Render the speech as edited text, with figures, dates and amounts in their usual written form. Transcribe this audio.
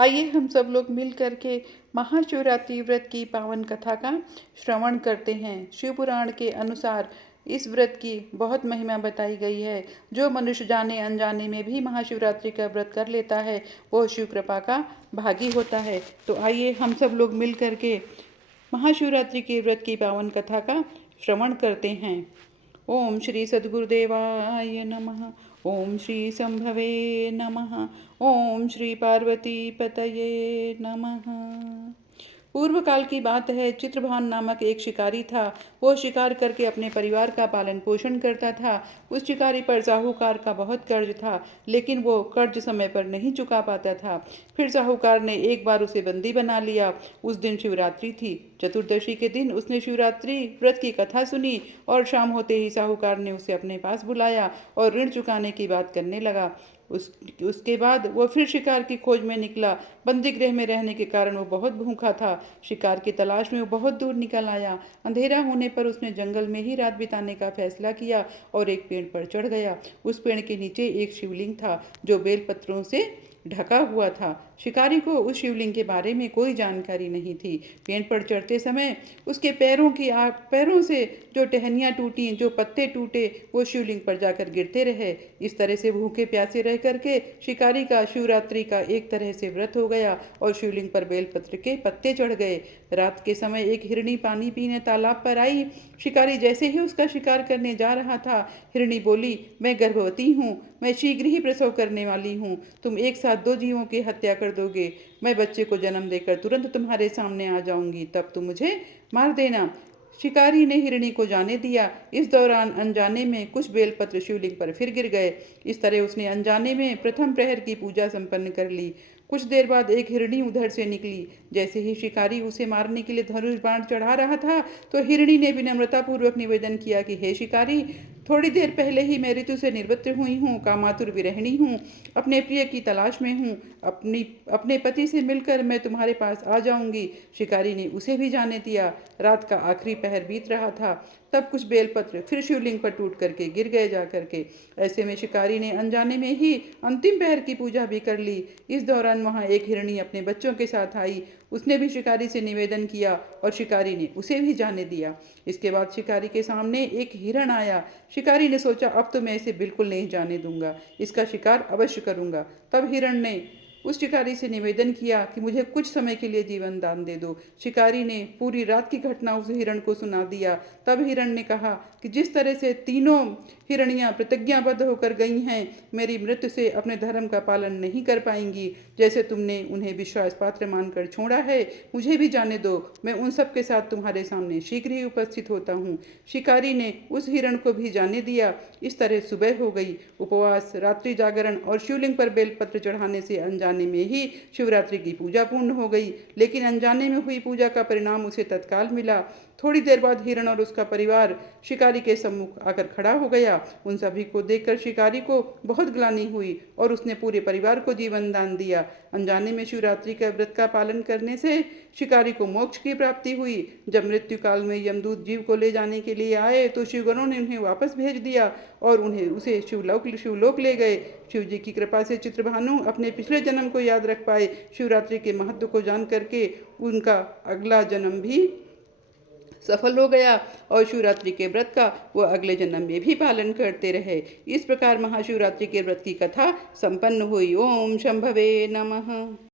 आइए हम सब लोग मिल करके महाशिवरात्रि व्रत की पावन कथा का श्रवण करते हैं। शिव पुराण के अनुसार इस व्रत की बहुत महिमा बताई गई है। जो मनुष्य जाने अनजाने में भी महाशिवरात्रि का व्रत कर लेता है वो शिव कृपा का भागी होता है। तो आइए हम सब लोग मिल करके महाशिवरात्रि के व्रत की पावन कथा का श्रवण करते हैं। ओम श्री सद्गुरुदेवाय नमः। ओम श्री संभवे नमः। ओम श्री पार्वती पतये नमः। पूर्व काल की बात है। चित्रभान नामक एक शिकारी था। वो शिकार करके अपने परिवार का पालन पोषण करता था। उस शिकारी पर साहूकार का बहुत कर्ज था, लेकिन वो कर्ज समय पर नहीं चुका पाता था। फिर साहूकार ने एक बार उसे बंदी बना लिया। उस दिन शिवरात्रि थी। चतुर्दशी के दिन उसने शिवरात्रि व्रत की कथा सुनी और शाम होते ही साहूकार ने उसे अपने पास बुलाया और ऋण चुकाने की बात करने लगा। उसके बाद वो फिर शिकार की खोज में निकला। बंदी गृह में रहने के कारण वो बहुत भूखा था। शिकार की तलाश में वो बहुत दूर निकल आया। अंधेरा होने पर उसने जंगल में ही रात बिताने का फैसला किया और एक पेड़ पर चढ़ गया। उस पेड़ के नीचे एक शिवलिंग था जो बेलपत्रों से ढका हुआ था। शिकारी को उस शिवलिंग के बारे में कोई जानकारी नहीं थी। पेड़ पर चढ़ते समय उसके पैरों से जो टहनियाँ टूटी, जो पत्ते टूटे, वो शिवलिंग पर जाकर गिरते रहे। इस तरह से भूखे प्यासे रह करके शिकारी का शिवरात्रि का एक तरह से व्रत हो गया और शिवलिंग पर बेलपत्र के पत्ते चढ़ गए। रात के समय एक हिरणी पानी पीने तालाब पर आई। शिकारी जैसे ही उसका शिकार करने जा रहा था, हिरणी बोली, मैं गर्भवती हूँ, मैं शीघ्र ही प्रसव करने वाली हूँ। तुम एक साथ दो जीवों की हत्या कर दोगे। मैं बच्चे को जन्म देकर तुरंत तुम्हारे सामने आ जाऊंगी, तब तुम मुझे मार देना। शिकारी ने हिरणी को जाने दिया। इस दौरान अनजाने में कुछ बेलपत्र शिवलिंग पर फिर गिर गए। इस तरह उसने अनजाने में प्रथम प्रहर की पूजा संपन्न कर ली। कुछ देर बाद एक हिरणी उधर से निकली। जैसे ही शिकारी उसे मारने के लिए धनुष बाण चढ़ा रहा था, तो हिरणी ने विनम्रतापूर्वक निवेदन किया कि हे शिकारी, थोड़ी देर पहले ही मैं ऋतु से निवृत्त हुई हूँ, कामातुर विरहिणी हूँ, अपने प्रिय की तलाश में हूँ। अपने पति से मिलकर मैं तुम्हारे पास आ जाऊंगी। शिकारी ने उसे भी जाने दिया। रात का आखिरी पहर बीत रहा था। तब कुछ बेलपत्र फिर शिवलिंग पर टूट करके गिर गए जा करके। ऐसे में शिकारी ने अनजाने में ही अंतिम पहर की पूजा भी कर ली। इस दौरान वहाँ एक हिरणी अपने बच्चों के साथ आई। उसने भी शिकारी से निवेदन किया और शिकारी ने उसे भी जाने दिया। इसके बाद शिकारी के सामने एक हिरण आया। शिकारी ने सोचा, अब तो मैं इसे बिल्कुल नहीं जाने दूंगा, इसका शिकार अवश्य करूंगा। तब हिरण ने उस शिकारी से निवेदन किया कि मुझे कुछ समय के लिए जीवन दान दे दो। शिकारी ने पूरी रात की घटना उस हिरण को सुना दिया। तब हिरण ने कहा कि जिस तरह से तीनों हिरणियां प्रतिज्ञाबद्ध होकर गई हैं, मेरी मृत्यु से अपने धर्म का पालन नहीं कर पाएंगी, जैसे तुमने उन्हें विश्वास पात्र मानकर छोड़ा है, मुझे भी जाने दो। मैं उन सब के साथ तुम्हारे सामने शीघ्र ही उपस्थित होता हूँ। शिकारी ने उस हिरण को भी जाने दिया। इस तरह सुबह हो गई। उपवास, रात्रि जागरण और शिवलिंग पर बेलपत्र चढ़ाने से अनजाने में ही शिवरात्रि की पूजा पूर्ण हो गई। लेकिन अनजाने में हुई पूजा का परिणाम उसे तत्काल मिला। थोड़ी देर बाद हिरण और उसका परिवार शिकारी के सम्मुख आकर खड़ा हो गया। उन सभी को देखकर शिकारी को बहुत ग्लानि हुई और उसने पूरे परिवार को जीवन दान दिया। अनजाने में शिवरात्रि के व्रत का पालन करने से शिकारी को मोक्ष की प्राप्ति हुई। जब मृत्यु काल में यमदूत जीव को ले जाने के लिए आए तो शिवगणों ने उन्हें वापस भेज दिया और उसे शिवलोक ले गए। शिव जी की कृपा से चित्रभानु अपने पिछले जन्म को याद रख पाए। शिवरात्रि के महत्व को जान करके उनका अगला जन्म भी सफल हो गया और शिवरात्रि के व्रत का वो अगले जन्म में भी पालन करते रहे। इस प्रकार महाशिवरात्रि के व्रत की कथा संपन्न हुई। ओम शंभवे नमः।